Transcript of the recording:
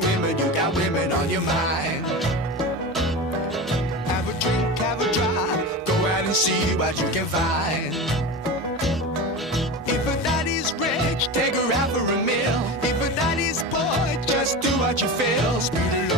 got women on your mind. Have a drink, have a drive, go out and see what you can find. If a daddy's rich, take her out for a meal. If a daddy's poor, just do what you feel. Speed along.